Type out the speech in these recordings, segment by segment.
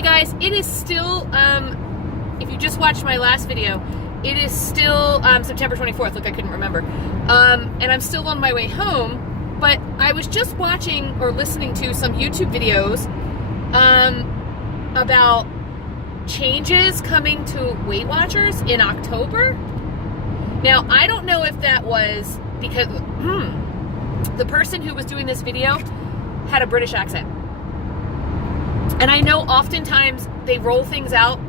Hey guys, it is still, if you just watched my last video, it is still September 24th. Look, I couldn't remember. And I'm still on my way home, but I was just watching or listening to some YouTube videos about changes coming to Weight Watchers in October. Now, I don't know if that was because the person who was doing this video had a British accent. And I know oftentimes they roll things out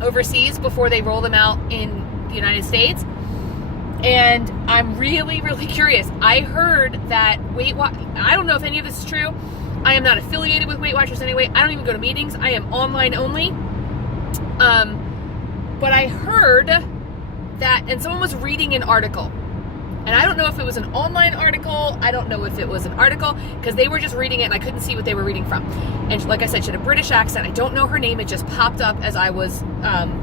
overseas before they roll them out in the United States. And I'm really, really curious. I heard that I don't know if any of this is true. I am not affiliated with Weight Watchers anyway. I don't even go to meetings. I am online only. But I heard that, and someone was reading an article. And I don't know if it was an online article. I don't know if it was an article, because they were just reading it and I couldn't see what they were reading from. And like I said, she had a British accent. I don't know her name. It just popped up as I was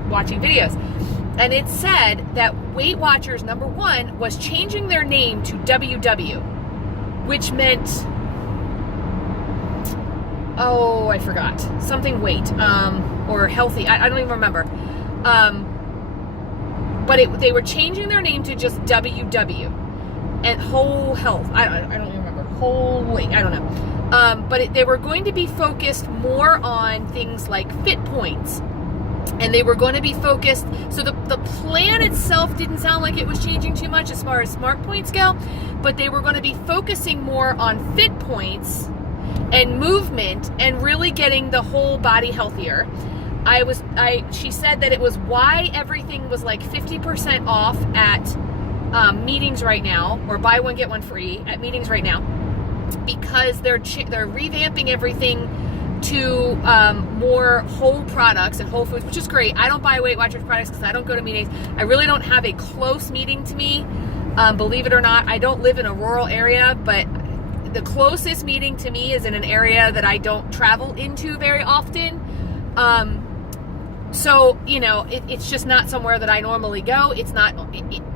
watching videos. And it said that Weight Watchers, number one, was changing their name to WW, which meant, oh, I forgot. Something weight, or healthy. I don't even remember. But they were changing their name to just WW and whole health. I don't even remember. Holy, I don't know. But they were going to be focused more on things like fit points. And they were going to be focused. So the plan itself didn't sound like it was changing too much as far as smart points go. But they were going to be focusing more on fit points and movement and really getting the whole body healthier. She said that it was why everything was like 50% off at meetings right now, or buy one get one free at meetings right now, because they're revamping everything to more whole products and whole foods, which is great. I don't buy Weight Watchers products because I don't go to meetings. I really don't have a close meeting to me, believe it or not. I don't live in a rural area, but the closest meeting to me is in an area that I don't travel into very often. So, you know, it's just not somewhere that I normally go. It's not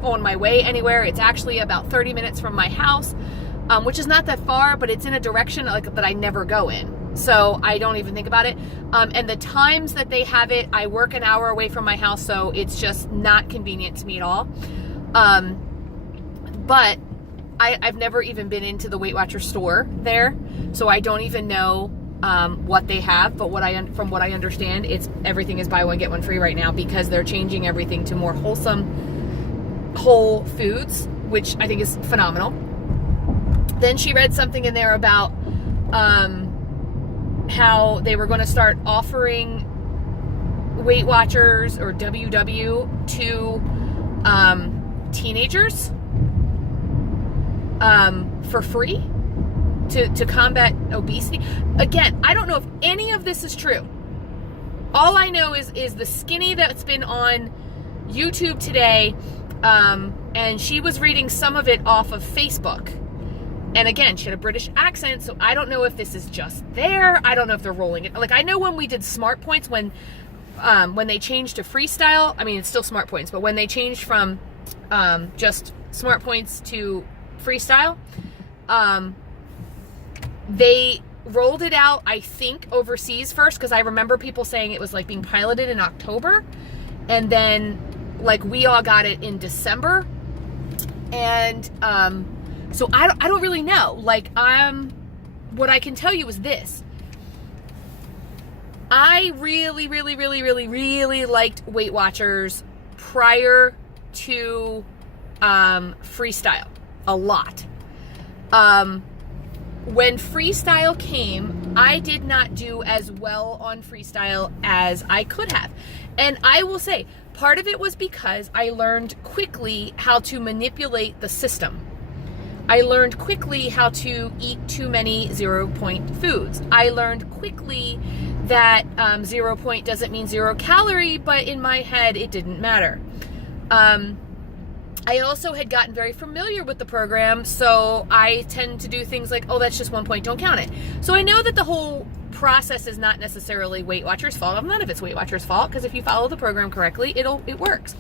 on my way anywhere. It's actually about 30 minutes from my house, which is not that far, but it's in a direction that I never go in. So I don't even think about it. And the times that they have it, I work an hour away from my house, so it's just not convenient to me at all. But I've never even been into the Weight Watcher store there, so I don't even know what they have, but from what I understand, everything is buy one get one free right now because they're changing everything to more wholesome whole foods, which I think is phenomenal. Then she read something in there about how they were going to start offering Weight Watchers or WW to teenagers for free. To combat obesity. Again, I don't know if any of this is true. All I know is the skinny that's been on YouTube today, and she was reading some of it off of Facebook. And again, she had a British accent, so I don't know if this is just there. I don't know if they're rolling it. Like, I know when we did Smart Points, when they changed to Freestyle, I mean, it's still Smart Points, but when they changed from just Smart Points to Freestyle, they rolled it out, I think, overseas first, because I remember people saying it was like being piloted in October, and then like we all got it in December, and so I don't really know. Like, what I can tell you is this: I really, really, really, really, really liked Weight Watchers prior to Freestyle a lot. When Freestyle came, I did not do as well on Freestyle as I could have. And I will say, part of it was because I learned quickly how to manipulate the system. I learned quickly how to eat too many 0 point foods. I learned quickly that 0 point doesn't mean 0 calorie, but in my head, it didn't matter. I also had gotten very familiar with the program, so I tend to do things like, oh, that's just 1 point, don't count it. So I know that the whole process is not necessarily Weight Watchers' fault. None of it's Weight Watchers' fault, because if you follow the program correctly, it works.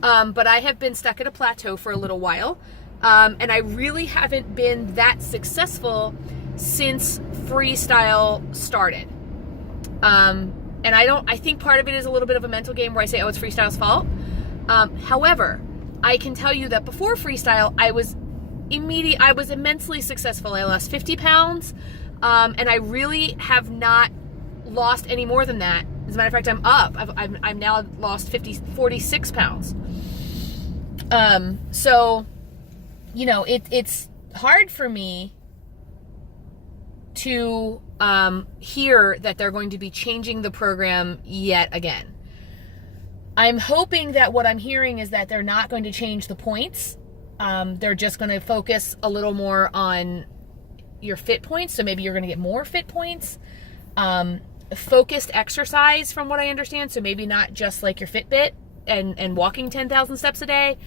But I have been stuck at a plateau for a little while, and I really haven't been that successful since Freestyle started. And I think part of it is a little bit of a mental game where I say, oh, it's freestyle's fault. However, I can tell you that before freestyle, I was immensely successful. I lost 50 pounds, and I really have not lost any more than that. As a matter of fact, I'm up. I've now lost 46 pounds. So, you know, it's hard for me to hear that they're going to be changing the program yet again. I'm hoping that what I'm hearing is that they're not going to change the points. They're just going to focus a little more on your fit points. So maybe you're going to get more fit points. Focused exercise, from what I understand. So maybe not just like your Fitbit and walking 10,000 steps a day.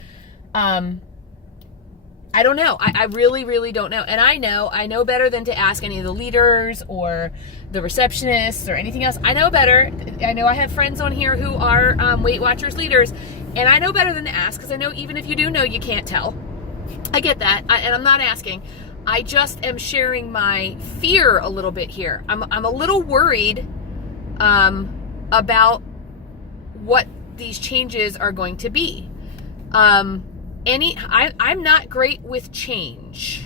I don't know. I really, really don't know. And I know better than to ask any of the leaders or the receptionists or anything else. I know better. I know I have friends on here who are Weight Watchers leaders, and I know better than to ask, because I know even if you do know, you can't tell. I get that, and I'm not asking. I just am sharing my fear a little bit here. I'm a little worried about what these changes are going to be. I'm not great with change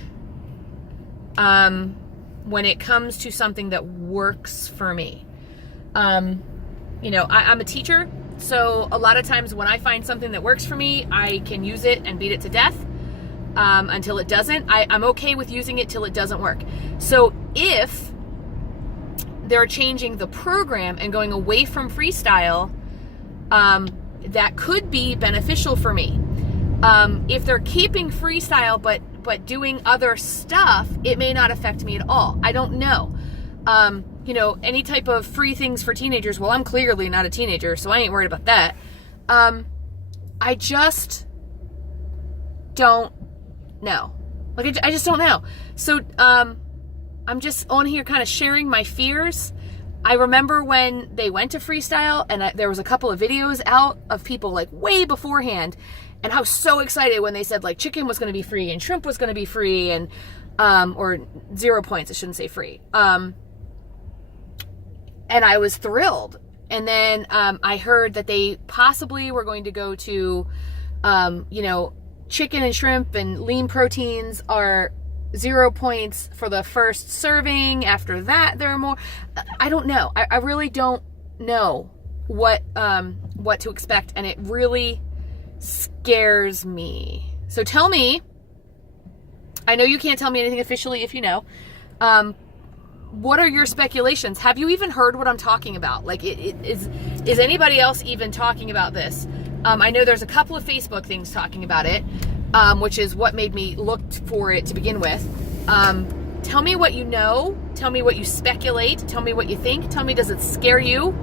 when it comes to something that works for me. You know, I'm a teacher, so a lot of times when I find something that works for me, I can use it and beat it to death until it doesn't. I'm okay with using it till it doesn't work. So if they're changing the program and going away from freestyle, that could be beneficial for me. If they're keeping freestyle but doing other stuff, it may not affect me at all. I don't know. You know, any type of free things for teenagers, well, I'm clearly not a teenager, so I ain't worried about that. I just don't know. Like, I just don't know. So, I'm just on here kind of sharing my fears. I remember when they went to freestyle, and there was a couple of videos out of people like way beforehand, and I was so excited when they said like chicken was going to be free and shrimp was going to be free, and or 0 points, I shouldn't say free. And I was thrilled. And then I heard that they possibly were going to go to, you know, chicken and shrimp and lean proteins are 0 points for the first serving. After that, there are more. I don't know. I really don't know what to expect, and it really scares me. So tell me. I know you can't tell me anything officially if you know. What are your speculations? Have you even heard what I'm talking about? Like, is anybody else even talking about this? I know there's a couple of Facebook things talking about it, which is what made me look for it to begin with. Tell me what you know. Tell me what you speculate. Tell me what you think. Tell me, does it scare you?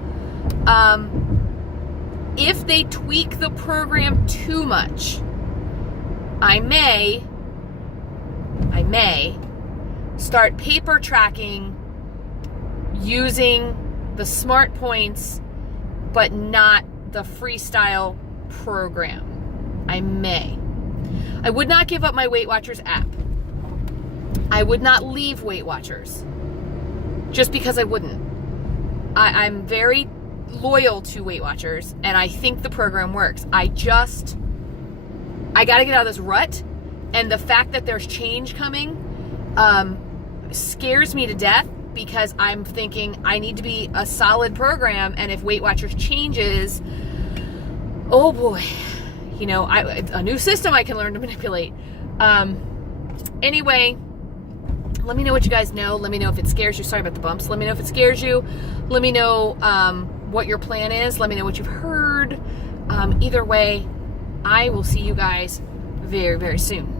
If they tweak the program too much, I may start paper tracking using the smart points, but not the freestyle program. I may. I would not give up my Weight Watchers app. I would not leave Weight Watchers just because I wouldn't. I'm very loyal to Weight Watchers, and I think the program works. I got to get out of this rut, and the fact that there's change coming scares me to death, because I'm thinking I need to be a solid program, and if Weight Watchers changes, oh boy, you know, a new system I can learn to manipulate. Anyway, let me know what you guys know. Let me know if it scares you. Sorry about the bumps. Let me know if it scares you. Let me know what your plan is. Let me know what you've heard. Either way, I will see you guys very, very soon.